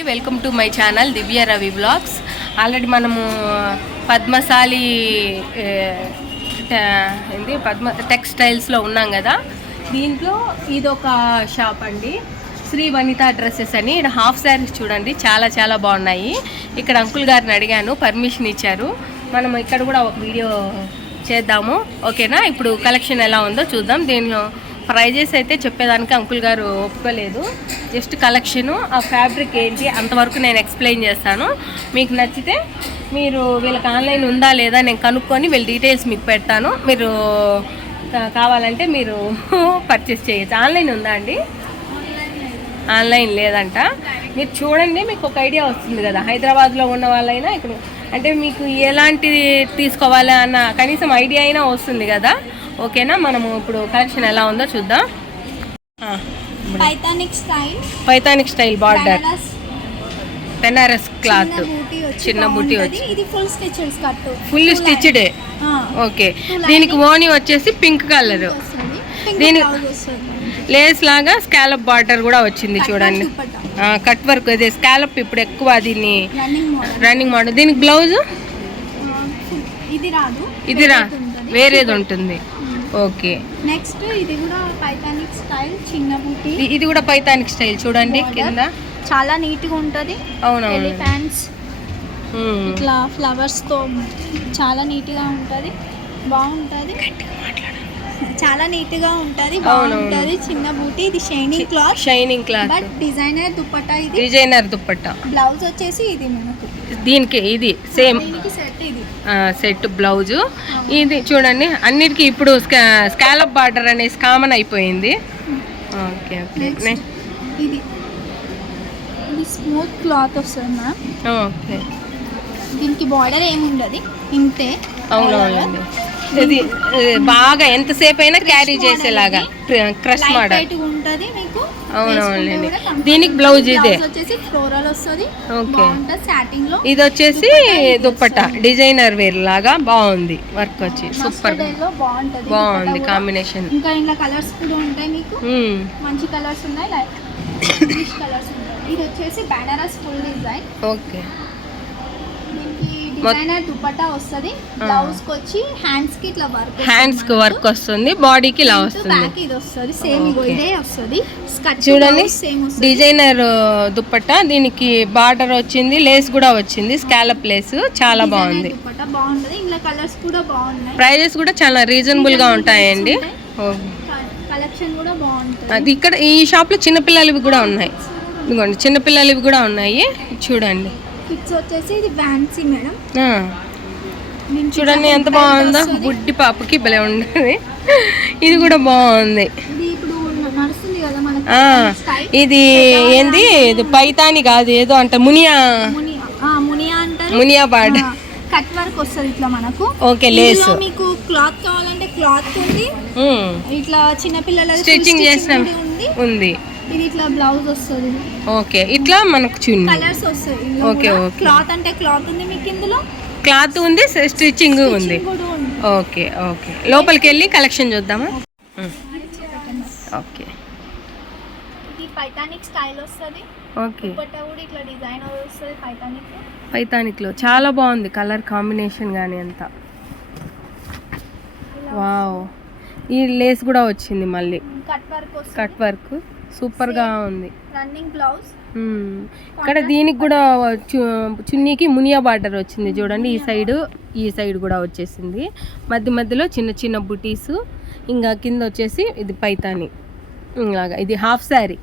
Welcome to my channel Divya Ravi blogs. Already మనము పద్మశాలి టెక్స్టైల్స్లో ఉన్నాం కదా. దీంట్లో ఇదొక షాప్ అండి, శ్రీ వనిత డ్రెస్సెస్ అని. ఇక్కడ హాఫ్ శారీస్ చూడండి, చాలా చాలా బాగున్నాయి. ఇక్కడ అంకుల్ గారిని అడిగాను, పర్మిషన్ ఇచ్చారు. మనం ఇక్కడ కూడా ఒక వీడియో చేద్దాము, ఓకేనా? ఇప్పుడు కలెక్షన్ ఎలా ఉందో చూద్దాం. దీనిలో ప్రైజెస్ అయితే చెప్పేదానికి అంకుల్ గారు ఒప్పుకోలేదు. జస్ట్ కలెక్షను, ఆ ఫ్యాబ్రిక్ ఏంటి అంతవరకు నేను ఎక్స్ప్లెయిన్ చేస్తాను. మీకు నచ్చితే మీరు వీళ్ళకి ఆన్లైన్ ఉందా లేదా నేను కనుక్కొని వీళ్ళ డీటెయిల్స్ మీకు పెడతాను. మీరు కావాలంటే మీరు పర్చేస్ చేయొచ్చు. ఆన్లైన్ ఉందా అండి? ఆన్లైన్ లేదంట. మీరు చూడండి, మీకు ఒక ఐడియా వస్తుంది కదా. హైదరాబాద్లో ఉన్న వాళ్ళైనా ఇక్కడ అంటే మీకు ఎలాంటిది తీసుకోవాలా అన్న కనీసం ఐడియా అయినా వస్తుంది కదా, ఓకేనా? మనము ఇప్పుడు కలెక్షన్ ఎలా ఉందో చూద్దాం. పైథానిక్ స్టైల్ బార్డర్, బెనారస్ క్లాత్, చిన్న బూటీ వచ్చి ఫుల్ స్టిచ్డ్. ఓకే, దీనికి ఓని వచ్చేసి పింక్ కలర్. దీనికి లేస్ లాగా స్కాలప్ బార్డర్ కూడా వచ్చింది చూడండి. కట్ వర్క్ అదే స్కాలప్ ఇప్పుడు ఎక్కువ దీన్ని రన్నింగ్ మోడల్. దీనికి బ్లౌజ్ ఇది వేరేది ఉంటుంది. ఓకే, నెక్స్ట్ ఇది కూడా పైథానిక్ స్టైల్, చిన్న బూటీ. ఇది కూడా పైథానిక్ స్టైల్ చూడండి, కింద చాలా నీట్ గా ఉంటది. అవునవును, ఎలిఫెంట్స్ ఇట్లా ఫ్లవర్స్ తో చాలా నీట్ గా ఉంటది, బాగుంటది. చాలా నీట్ గా ఉంటది, బాగుంటది. చిన్న బూటీ. ఇది shining cloth but designer dupatta. ఇది డిజైనర్ దుపట్టా. బ్లౌజ్ వచ్చేసి ఇది మనకు దీనికి ఇది సేమ్ సెట్ బ్లౌజు. ఇది చూడండి, అన్నిటికీ ఇప్పుడు స్కాలప్ బార్డర్ అనేసి కామన్ అయిపోయింది. ఓకే ఓకే, ఇది స్మూత్ క్లాత్ వస్తుంది మ్యామ్. ఓకే, దీనికి బార్డర్ ఏముండదు, ఇంతే. అవునవునండి, ఇది బాగా ఎంతసేపు అయినా క్యారీ చేసేలాగా క్రష్ మోడల్ ఉంటది మీకు. అవునవునండి, దీనికి బ్లౌజ్ ఇదే. ఓకే, ఇది వచ్చేసి దుప్పట్టా డిజైనర్ వేర్ లాగా బాగుంది. వర్క్ వచ్చి సూపర్ బాగుంది కాంబినేషన్. ఇంకా ఇలా కలర్స్ కూడా ఉంటాయి మీకు, మంచి కలర్స్ ఉన్నాయి. లైక్ ఇంగ్లీష్ కలర్స్ ఉంటాయి. ఇది వచ్చేసి Banaras full design. Okay, designer dupatta వస్తది. బ్లౌజ్ కి వచ్చి హ్యాండ్స్ కి ఇట్లా వర్క్, హ్యాండ్స్ కి వర్క్ వస్తుంది, బాడీకి ఇలా వస్తుంది. బ్యాక్ ఇది వస్తది, సేమ్ ఇదే వస్తది. చూడండి, డిజైనర్ దుపట్టా. దీనికి బార్డర్ వచ్చింది, లేస్ కూడా వచ్చింది, స్కాలప్ లేస్. చాలా బాగుంది. దుపట్టా బాగుంటది. ఇందులో కలర్స్ కూడా బాగున్నాయి. ప్రైజెస్ కూడా చాలా రీజనబుల్ గా ఉంటాయండి. కలెక్షన్ కూడా బాగుంటుంది. అది ఇక్కడ ఈ షాప్ లో చిన్నపిల్లలవి కూడా ఉన్నాయి. ఇదిగోండి, చిన్నపిల్లలవి కూడా ఉన్నాయి చూడండి. కిడ్స్ వచ్చేసి ఇది ఫ్యాన్సీ మేడం. చూడండి ఎంత బాగుందో, బుడ్డి పాపకి భలే ఉండదు. ఇది కూడా బాగుంది. ఇది ఏంది, ఇది పైతాని కాదు, ఏదో అంట మునియా అంటారు. మునియా బార్డర్, కట్ వర్క్ వస్తుంది ఇట్లా మనకు. Okay, lace. మీకు క్లాత్ కావాలంటే క్లాత్ ఉంది, ఇట్లా చిన్న పిల్లల స్టిచ్చింగ్ చేసిన ఉంది. ఇది ఇట్లా బ్లౌజ్ వస్తుంది. ఓకే, ఇట్లా మనకు చున్నీ కలర్స్ వస్తాయి. ఓకే ఓకే, క్లాత్ అంటే క్లాత్ ఉంది మీకు, ఇందులో క్లాత్ ఉంది, స్టిచ్చింగ్ ఉంది. ఓకే ఓకే, లోపలికి వెళ్ళి కలెక్షన్ చూద్దామా? ఓకే, ఇది పైథానిక్ స్టైల్ వస్తుంది. ఓకే, దుపట్టా కూడా ఇట్లా డిజైన్ వస్తుంది. పైథానిక్ లో చాలా బాగుంది కలర్ కాంబినేషన్ కానీ అంతా. వావ్, ఈ లేస్ కూడా వచ్చింది మళ్ళీ, కట్ వర్క్ సూపర్ గా ఉంది. Running blouse. ఇక్కడ దీనికి కూడా చున్నీకి మునియా బార్డర్ వచ్చింది చూడండి. ఈ సైడ్ కూడా వచ్చేసింది. మధ్యలో చిన్న చిన్న బుటీస్. ఇంకా కింద వచ్చేసి ఇది పైతాని ఇలాగా. ఇది హాఫ్ శారీ.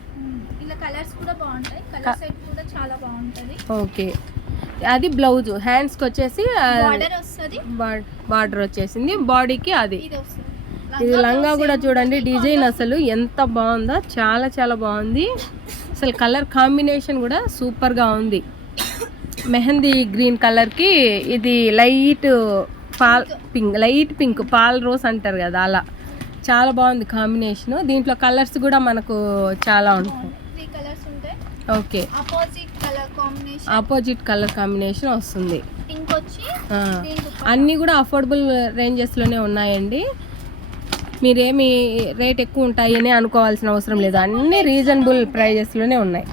ఇలా కలర్స్ కూడా బాగుంటాయి. కలర్ సెట్ కూడా చాలా బాగుంటది. ఓకే, అది బ్లౌజ్. హ్యాండ్స్ కి వచ్చేసి బార్డర్ వచ్చేసింది, బాడీకి అది. ఇది లంగా కూడా చూడండి, డిజైన్ అసలు ఎంత బాగుందో, చాలా చాలా బాగుంది. అసలు కలర్ కాంబినేషన్ కూడా సూపర్ గా ఉంది. మెహందీ గ్రీన్ కలర్ కి ఇది లైట్ పింక్ పాల్ రోజ్ అంటారు కదా, అలా చాలా బాగుంది కాంబినేషన్. దీంట్లో కలర్స్ కూడా మనకు చాలా ఉంటాయి. ఓకే, ఆపోజిట్ కలర్ కాంబినేషన్ వస్తుంది. అన్నీ కూడా అఫోర్డబుల్ రేంజెస్ లోనే ఉన్నాయండి. మీరేమి రేట్ ఎక్కువ ఉంటాయని అనుకోవాల్సిన అవసరం లేదు, అన్ని రీజనబుల్ ప్రైజెస్లోనే ఉన్నాయి.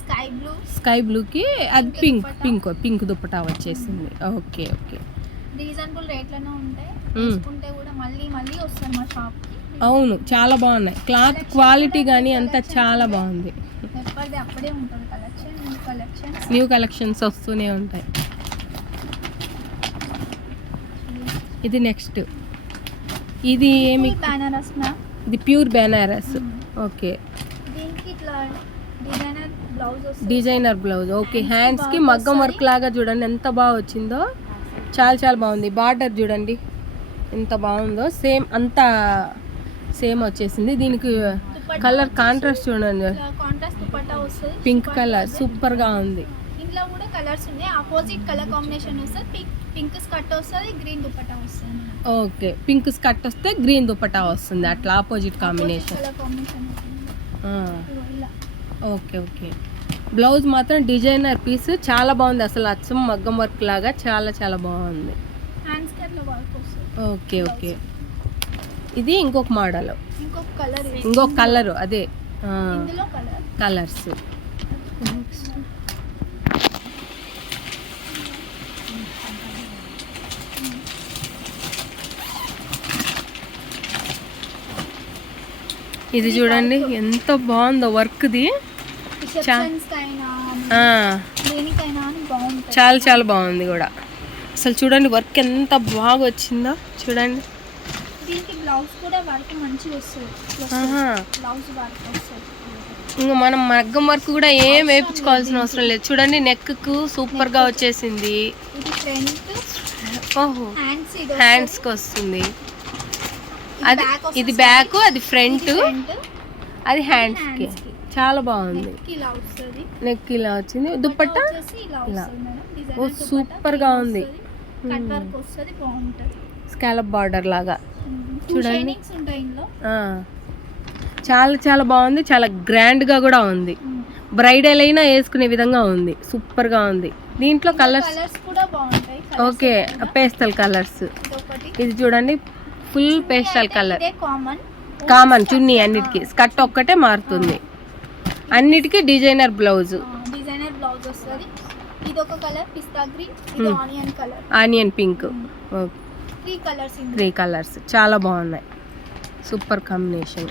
స్కై బ్లూ స్కై బ్లూకి అది పింక్ దుప్పటా వచ్చేసింది. Okay okay. రీజనబుల్ రేట్లోనే ఉంటాయి. తీసుకుంటే కూడా మళ్ళీ మళ్ళీ వస్తాను మా షాప్కి. అవును, చాలా బాగున్నాయి. క్లాత్ క్వాలిటీ కానీ అంతా చాలా బాగుంది. ఎప్పటిది అప్పుడే ఉంటుంది కలెక్షన్, న్యూ కలెక్షన్స్ వస్తూనే ఉంటాయి. ఇది నెక్స్ట్, ఇది ఏమి? బనారస్ మ్యామ్. ఇది ప్యూర్ బెనారస్. ఓకే. దీనికి ఇట్లా డిజైనర్ బ్లౌజ్. ఓకే. హ్యాండ్స్కి మగ్గం వర్క్ లాగా చూడండి ఎంత బాగా వచ్చిందో. చాలా చాలా బాగుంది. బార్డర్ చూడండి ఎంత బాగుందో. సేమ్ అంతా సేమ్ వచ్చేసింది. దీనికి కలర్ కాంట్రాస్ట్ చూడండి, కాంట్రాస్ట్ దుపట్టా వస్తుంది. పింక్ కలర్ సూపర్గా ఉంది. ఇంట్లో కూడా కలర్స్ ఉన్నాయి. ఆపోజిట్ కలర్ కాంబినేషన్ వస్తుంది. పింక్ స్కర్ట్ వస్తుంది, గ్రీన్ దుపట్టా వస్తుంది. ఓకే. పింక్ స్కర్ట్ వస్తే గ్రీన్ దుపట్టా వస్తుంది. అట్లా opposite combination. Okay okay. Blouse మాత్రం డిజైనర్ పీస్ చాలా బాగుంది. అసలు అచ్చం మగ్గం వర్క్ లాగా చాలా చాలా బాగుంది. Okay okay. ఇది ఇంకొక మోడల్, ఇంకొక కలర్. అదే కలర్స్. ఇది చూడండి ఎంత బాగుందో వర్క్ది. చాలా చాలా బాగుంది కూడా. అసలు చూడండి వర్క్ ఎంత బాగా వచ్చిందో చూడండి. ఇంకా మనం మగ్గం వర్క్ కూడా ఏం వేయించుకోవాల్సిన అవసరం లేదు. చూడండి నెక్కు సూపర్గా వచ్చేసింది. ఓహో, హ్యాండ్స్కి వస్తుంది. అది ఇది బ్యాక్, అది ఫ్రంట్, అది హ్యాండ్స్కి. చాలా బాగుంది. నెక్ ఇలా వచ్చింది. దుపట్టా ఇలా. ఓ సూపర్గా ఉంది. స్కాలప్ బార్డర్ లాగా చూడండి. చాలా చాలా బాగుంది. చాలా గ్రాండ్గా కూడా ఉంది. బ్రైడల్ అయినా వేసుకునే విధంగా ఉంది. సూపర్గా ఉంది. దీంట్లో కలర్స్ ఓకే, పేస్టల్ కలర్స్. ఇది చూడండి ఫుల్ పేస్టల్ కలర్. కామన్ చున్నీ అన్నిటికీ. స్కర్ట్ ఒక్కటే మారుతుంది. అన్నిటికీ డిజైనర్ బ్లౌజ్. వస్తుంది. ఇది ఒక కలర్ పిస్తా గ్రీన్, ఇది onion colour, onion pink. Three colours చాలా బాగున్నాయి. Super combination.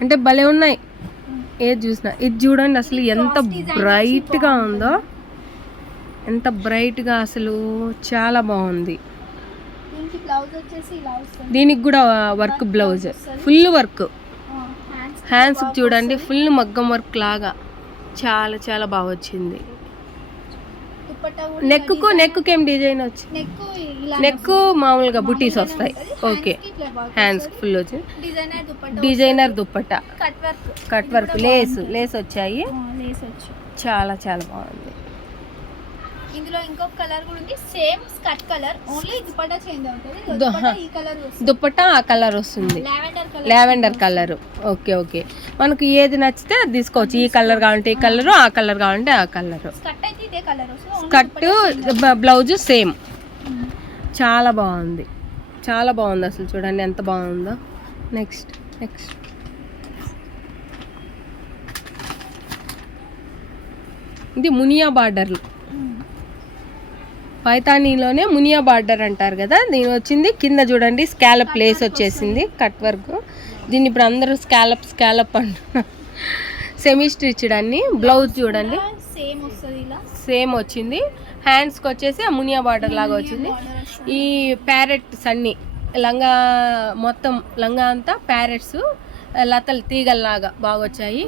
అంటే భలే ఉన్నాయి. ఏది చూసినా. ఇది చూడండి అసలు ఎంత బ్రైట్గా ఉందో, ఎంత బ్రైట్గా అసలు చాలా బాగుంది. దీనికి కూడా work blouse, full work. Hands చూడండి ఫుల్ మగ్గం వర్క్ లాగా చాలా చాలా బాగా వచ్చింది. నెక్కు ఏం డిజైన్ వచ్చింది? నెక్ మామూలుగా బుటీస్ వస్తాయి. ఓకే. హ్యాండ్స్ ఫుల్ వచ్చింది. Designer dupatta, cut work, lace వచ్చాయి. చాలా చాలా బాగుంది. ఇందులో ఇంకొక కలర్ కూడా ఉంది. Same skirt colour, only dupatta change అవుతుంది. ఈ కలర్ దుపట్టా ఆ కలర్ వస్తుంది, లావెండర్ కలర్. Okay okay. మనకు ఏది నచ్చితే అది తీసుకోవచ్చు. ఈ కలర్ కావాలంటే ఈ కలర్, ఆ కలర్ కావాలంటే ఆ కలర్. స్కర్ట్ అయితే ఇదే కలర్ వస్తుంది. Skirt blouse same. చాలా బాగుంది. చాలా బాగుంది అసలు చూడండి ఎంత బాగుందో. నెక్స్ట్ ఇది మునియా బార్డర్లు. పైతానీలోనే మునియా బార్డర్ అంటారు కదా. దీని వచ్చింది కింద చూడండి స్కాలప్ లేస్ వచ్చేసింది, కట్ వర్క్. దీన్ని ఇప్పుడు అందరూ స్కాలప్ అంటున్నారు. సెమీ స్టిచ్డ్ అన్ని. బ్లౌజ్ చూడండి సేమ్ వచ్చింది. హ్యాండ్స్కి వచ్చేసి ఆ మునియా బార్డర్ లాగా వచ్చింది. ఈ ప్యారెట్స్ అన్ని లంగా, మొత్తం లంగా అంతా ప్యారెట్స్, లతలు తీగల్లాగా బాగా వచ్చాయి.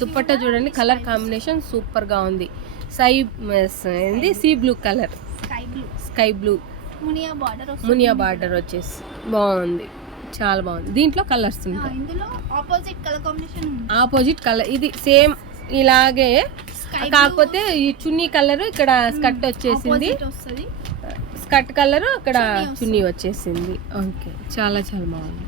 దుపట్టా చూడండి కలర్ కాంబినేషన్ సూపర్గా ఉంది. Sea blue colour, sky blue Muniya border వచ్చేసి బాగుంది. చాలా బాగుంది. దీంట్లో కలర్స్ ఉంటాయి. ఆపోజిట్ కలర్ ఇది సేమ్ ఇలాగే, కాకపోతే ఈ చున్నీ కలర్ ఇక్కడ స్కర్ట్ వచ్చేసింది, స్కర్ట్ కలర్ అక్కడ చున్నీ వచ్చేసింది. ఓకే. చాలా చాలా బాగుంది.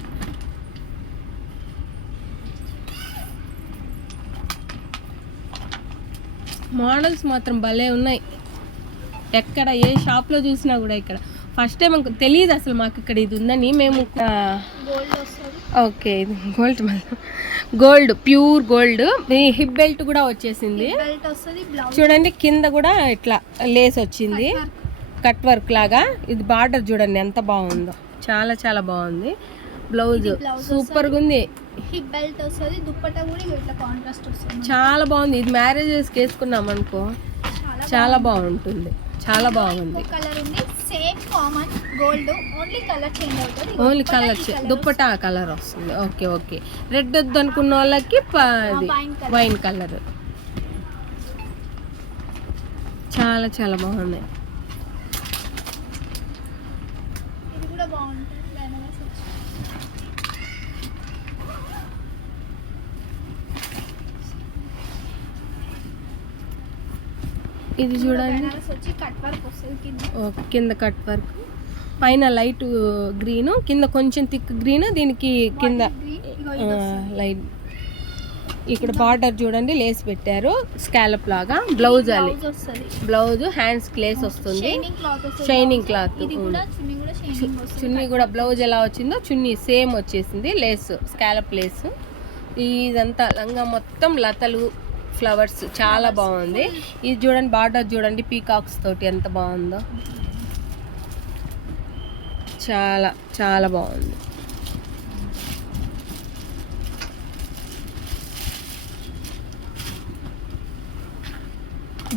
మోడల్స్ మాత్రం భలే ఉన్నాయి. ఎక్కడ ఏ షాప్లో చూసినా కూడా ఇక్కడ ఫస్ట్ టైం తెలియదు అసలు మాకు ఇక్కడ ఇది ఉందని. మేము గోల్డ్ వస్తుంది. ఓకే, ఇది gold pure gold. Hip belt కూడా వచ్చేసింది. బెల్ట్ వస్తుంది. బ్లౌజ్ చూడండి కింద కూడా ఇట్లా లేస్ వచ్చింది, కట్ వర్క్ లాగా. ఇది బార్డర్ చూడండి ఎంత బాగుందో, చాలా చాలా బాగుంది. బ్లౌజ్ సూపర్గా ఉంది. హిప్ బెల్ట్ వస్తుంది. దుప్పట్టా కూడా ఇట్లా కాంట్రాస్ట్ వస్తుంది. చాలా బాగుంది. ఇది మ్యారేజెస్కి వేసుకున్నాం అనుకో చాలా బాగుంటుంది. చాలా బాగుంది. కలర్ ఉంది same common gold, only colour change అవుతుంది. ఓన్లీ కలర్ దుప్పటా కలర్ వస్తుంది. Okay okay. రెడ్ వద్దు అనుకున్న వాళ్ళకి వైన్ కలర్. చాలా చాలా బాగుంది. ఇది కూడా బాగుంటుంది. ఇది చూడండి కింద కట్ వర్క్, పైన లైట్ గ్రీన్, కింద కొంచెం థిక్ గ్రీన్, దీనికి కింద లైట్. ఇక్కడ బార్డర్ చూడండి లేస్ పెట్టారు స్కాలప్ లాగా. బ్లౌజ్ అది బ్లౌజ్ హ్యాండ్స్ లేస్ వస్తుంది. Shining cloth. చున్నీ కూడా బ్లౌజ్ ఎలా వచ్చిందో చున్నీ సేమ్ వచ్చేసింది. Lace scallop lace. ఇదంతా లంగా మొత్తం లతలు ఫ్లవర్స్ చాలా బాగుంది. ఇది చూడండి బార్డర్ చూడండి పీకాక్స్ తోటి ఎంత బాగుందో, చాలా చాలా బాగుంది.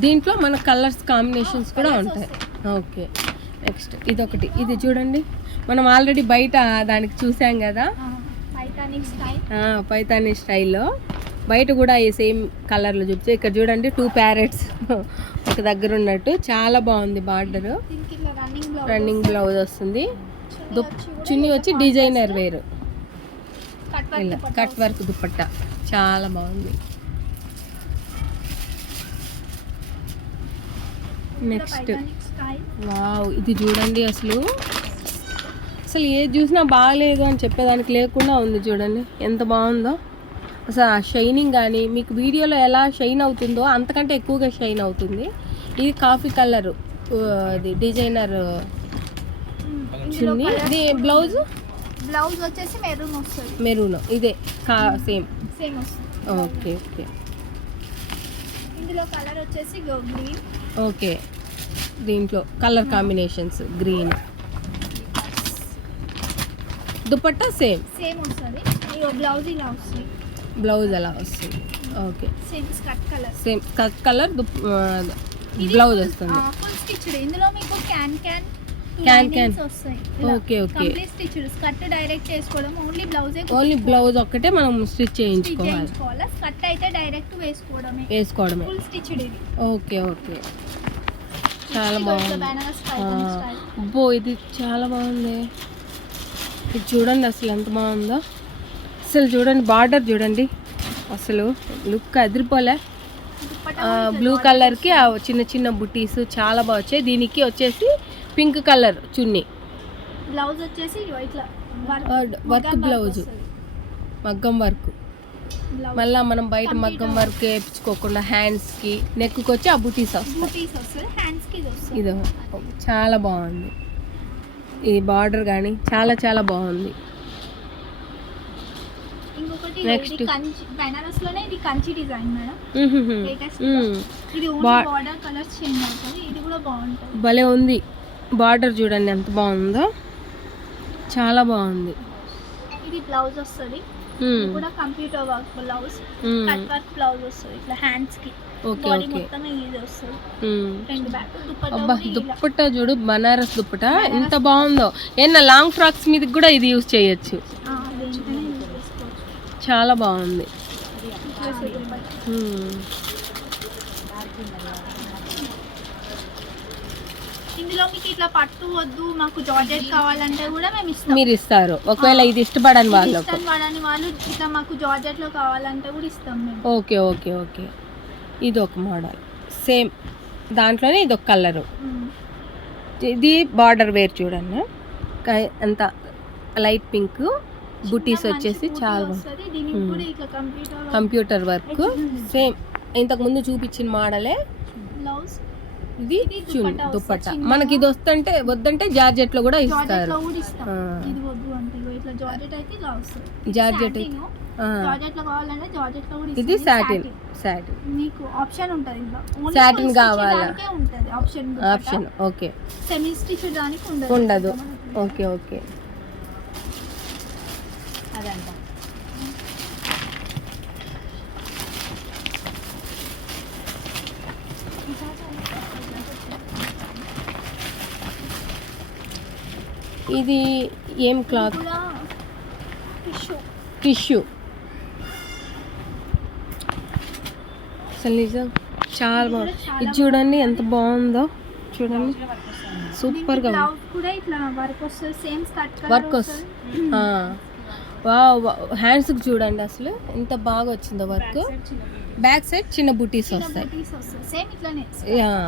దీంట్లో మన కలర్స్ కాంబినేషన్స్ కూడా ఉంటాయి. ఓకే, నెక్స్ట్ ఇదొకటి. ఇది చూడండి మనం ఆల్రెడీ బయట దానికి చూసాం కదా, పైతానీ స్టైల్లో. బయట కూడా ఈ సేమ్ కలర్లో చూపించే. ఇక్కడ చూడండి 2 ప్యారెట్స్ ఒక దగ్గర ఉన్నట్టు. చాలా బాగుంది బార్డర్. రన్నింగ్ బ్లౌజ్ వస్తుంది. చున్నీ వచ్చి డిజైనర్ వేరు, ఇలా కట్ వర్క్ దుపట్టా. చాలా బాగుంది. నెక్స్ట్ వావ్, ఇది చూడండి. అసలు ఏది చూసినా బాగాలేదు అని చెప్పేదానికి లేకుండా ఉంది. చూడండి ఎంత బాగుందో అసలు. ఆ షైనింగ్ కానీ మీకు వీడియోలో ఎలా షైన్ అవుతుందో అంతకంటే ఎక్కువగా షైన్ అవుతుంది. ఇది కాఫీ కలర్, అది డిజైనర్ చున్నీ. ఇది బ్లౌజ్ వచ్చేసి మెరూన్ వస్తుంది. మెరూన్ ఇదే సేమ్ వస్తుంది. Okay okay. ఇందులో కలర్ వచ్చేసి గ్రీన్. ఓకే, దీంట్లో colour combinations green. Dupatta same వస్తుంది. బ్లౌజ్ ఇలా వస్తుంది. బ్లౌజ్ అలా వస్తుంది. Okay, same skirt colour blouse వస్తుంది. Full stitched. ఇందులో మీకు క్యాన్ వస్తాయి. Okay okay. Complete stitched. Skirt direct చేసుకోవడం, ఓన్లీ బ్లౌజ్ ఒక్కటే మనం స్టిచ్ చేయించుకోవాలి. స్కర్ట్ అయితే డైరెక్ట్ వేసుకోవడమే. ఫుల్ స్టిచ్డ్ ఇది. ఓకే ఓకే, చాలా బాగుంది. అబ్బో ఇది చాలా బాగుంది. ఇది చూడండి అసలు ఎంత బాగుందో. అసలు చూడండి బార్డర్ చూడండి, అసలు లుక్ అదిరిపోలే. బ్లూ కలర్కి ఆ చిన్న చిన్న బుటీస్ చాలా బాగా వచ్చాయి. దీనికి వచ్చేసి పింక్ కలర్ చున్నీ. బ్లౌజ్ వచ్చేసి ఇట్లా వర్క్ బ్లౌజ్, మగ్గం వర్క్. మళ్ళీ మనం బయట మగ్గం వర్క్ వేయించుకోకుండా హ్యాండ్స్కి నెక్కి వచ్చి ఆ బుటీస్ వస్తాయి. ఇది చాలా బాగుంది. ఈ బార్డర్ కానీ చాలా చాలా బాగుంది. నెక్స్ట్ బెనారస్ లోనే ఇది కంచి డిజైన్ మేడం. ఇది బార్డర్ కలర్స్ చేంజ్ అవుతుంది. ఇది కూడా బాగుంటుంది. భలే ఉంది. బార్డర్ చూడండి ఎంత బాగుందో, చాలా బాగుంది. ఇది బ్లౌజ్ వస్తుంది. కూడా computer work blouse, cut work blouse వస్తుంది ఇట్లా హ్యాండ్స్ కి. Okay okay. మొత్తం ఇది వస్తుంది. రెండు బ్యాక్ అబ్బా దుప్పట్టా చూడు, బనారస్ దుప్పట్టా ఎంత బాగుందో. ఏమన్నా లాంగ్ ఫ్రాక్స్ మీద కూడా ఇది యూజ్ చేయొచ్చు. చాలా బాగుంది. ఇందులో మీకు ఇట్లా పట్టు వద్దు మాకు జార్జెట్ కావాలంటే కూడా మేము ఇస్తాం. మీరు ఇస్తారు ఒకవేళ ఇది ఇష్టపడని వాళ్ళు ఇట్లా మాకు జార్జెట్ లో కావాలంటే కూడా ఇస్తాం మేము. Okay okay okay. ఇది ఒక మోడల్ సేమ్ దాంట్లోనే ఇది ఒక కలరు. ఇది బార్డర్ వేర్ చూడండి ఎంత లైట్ పింక్, బుటీస్ వచ్చేసి చాలా కంప్యూటర్ వర్క్ సేమ్ ఇంతకు ముందు చూపించిన మోడలే. ఇది ఇది దుప్పట్ట చిన్నగా. మనకి ఇది వద్దంటే జార్జెట్ లో కూడా ఇస్తారు. జార్జెట్ లో కూడా ఇస్తాం. ఆ. ఇది వద్దు అంటే ఇగో ఇట్లా జార్జెట్ అయితే ఇలా వస్తుంది. జార్జెట్ జార్జెట్ లో కావాలంటే జార్జెట్ లో కూడా ఇది ఇస్తాం. సాటిన్ మీకు ఆప్షన్ ఉంటది ఇందులో. Only Satin full stitch కావాలా? దానికే ఉంటది option. Option. Okay. Semi stitch దానికి ఉండదు. Okay okay. అదంట. ఇది ఏం క్లాత్? కూడా టిష్యూ. అసలు నిజం చాలా బాగుంది. ఇది చూడండి ఎంత బాగుందో చూడండి, సూపర్ గా బ్లౌజ్ కూడా ఇట్లా వర్క్ వస్తుంది. సేమ్ స్కర్ట్ వర్క్ వస్తుంది. వావ్, హ్యాండ్స్ కి చూడండి అసలు ఎంత బాగా వచ్చిందో వర్క్. బ్యాక్ సైడ్ చిన్న బుటీస్ వస్తాయి. సేమ్ ఇట్లానే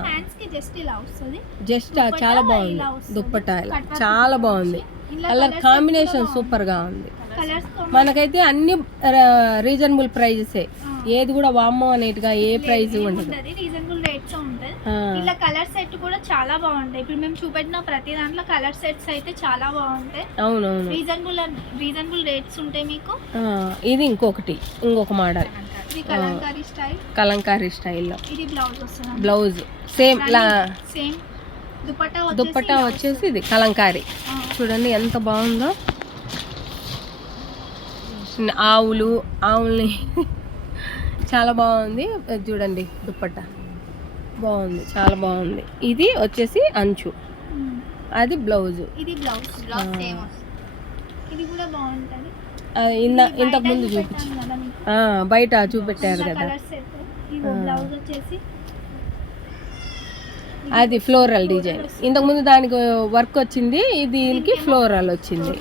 హ్యాండ్స్ కి జస్ట్ ఇలా వస్తుంది. జస్ట్ చాలా బాగుంది దుప్పట్టా. చాలా బాగుంది. కలర్ కాంబినేషన్ సూపర్ గా ఉంది. కలర్స్ మనకైతే అన్ని రీజనబుల్ ప్రైజెసే. ఏది కూడా వామ్మో అనేట్టుగా ఏ ప్రైస్ ఉండదు. రీజనబుల్ రేట్స్ ఉంటుంది. ఇలా కలర్ సెట్ కూడా చాలా బాగుంటాయి. ఇప్పుడు మేము చూపెట్టిన ప్రతి దాంట్లో కలర్ సెట్స్ అయితే చాలా బాగుంటాయి. అవునవును, రీజనబుల్ రేట్స్ ఉంటాయి మీకు. ఇది ఇంకొక మోడల్ ఇది కలంకారీ స్టైల్. కలంకారీ స్టైల్లో ఇది బ్లౌజ్ వస్తుంది. బ్లౌజ్ సేమ్ సేమ్ దుప్పట్టా వచ్చేసి ఇది కలంకారీ. చూడండి ఎంత బాగుందో. ఆవుల్ని చాలా బాగుంది. చూడండి దుప్పట్టా బాగుంది, చాలా బాగుంది. ఇది వచ్చేసి అంచు, అది బ్లౌజ్. ఇది బ్లౌజ్ సేమ్. ఇది కూడా బాగుంటది. ఇంతకు ముందు బయట చూపెట్టారు కదా. బ్లౌజ్ వచ్చేసి అది ఫ్లోరల్ డిజైన్. ఇంతకు ముందు దానికి వర్క్ వచ్చింది, దీనికి ఫ్లోరల్ వచ్చింది.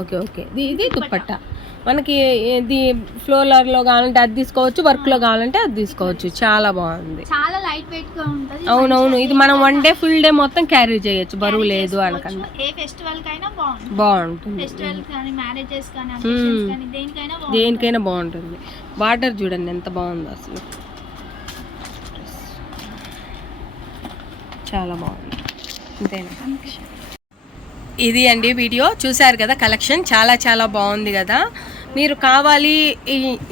Okay okay. ఇది దుప్పట్టా. మనకి ఇది ఫ్లోరల్లో కావాలంటే అది తీసుకోవచ్చు, వర్క్లో కావాలంటే అది తీసుకోవచ్చు. చాలా బాగుంది, చాలా లైట్ వెయిట్ గా ఉంటుంది. అవునవును. ఇది మనం ఫుల్ డే మొత్తం క్యారీ చేయొచ్చు, బరువు లేదు అనకన్నా. ఏ ఫెస్టివల్ కైనా బాగుంటుంది. ఫెస్టివల్ కానీ మ్యారేజెస్ కానీ దేనికైనా బాగుంటుంది. బార్డర్ చూడండి ఎంత బాగుందో అసలు, చాలా బాగుంది. అంతేనా? ఇది అండి వీడియో చూశారు కదా. కలెక్షన్ చాలా చాలా బాగుంది కదా. మీరు కావాలి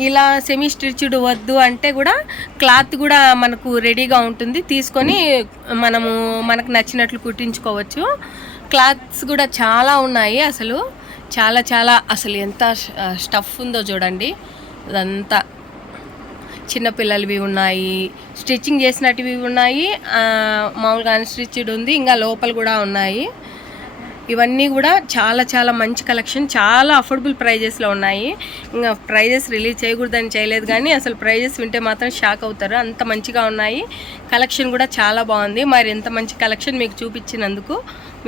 ఇలా సెమీ స్టిచ్డ్ వద్దు అంటే కూడా క్లాత్ కూడా మనకు రెడీగా ఉంటుంది, తీసుకొని మనకు నచ్చినట్లు కుట్టించుకోవచ్చు. క్లాత్స్ కూడా చాలా ఉన్నాయి అసలు, చాలా చాలా. అసలు ఎంత స్టఫ్ ఉందో చూడండి. అదంతా చిన్నపిల్లలవి ఉన్నాయి, స్టిచ్చింగ్ చేసినట్టువి ఉన్నాయి, మామూలుగా అన్స్టిచ్డ్ ఉంది, ఇంకా లోపల కూడా ఉన్నాయి. ఇవన్నీ కూడా చాలా చాలా మంచి కలెక్షన్, చాలా అఫోర్డబుల్ ప్రైజెస్లో ఉన్నాయి. ఇంకా ప్రైజెస్ రిలీజ్ చేయకూడదని చేయలేదు, కానీ అసలు ప్రైజెస్ వింటే మాత్రం షాక్ అవుతారు, అంత మంచిగా ఉన్నాయి. కలెక్షన్ కూడా చాలా బాగుంది. మరి ఎంత మంచి కలెక్షన్ మీకు చూపించినందుకు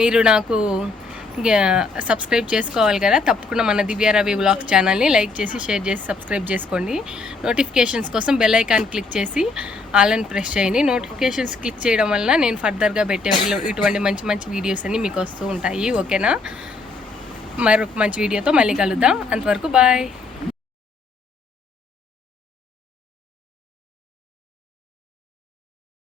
మీరు నాకు సబ్స్క్రైబ్ చేసుకోవాలి కదా. తప్పకుండా మన దివ్య రవి వ్లాగ్స్ ఛానల్ని లైక్ చేసి షేర్ చేసి సబ్స్క్రైబ్ చేసుకోండి. నోటిఫికేషన్స్ కోసం బెల్ ఐకాన్ క్లిక్ చేసి ఆల్ అని ప్రెస్ చేయండి. నోటిఫికేషన్స్ క్లిక్ చేయడం వలన నేను ఫర్దర్గా పెట్టే ఇటువంటి మంచి మంచి వీడియోస్ అన్నీ మీకు వస్తూ ఉంటాయి. ఓకేనా? మరొక మంచి వీడియోతో మళ్ళీ కలుద్దాం. అంతవరకు బాయ్.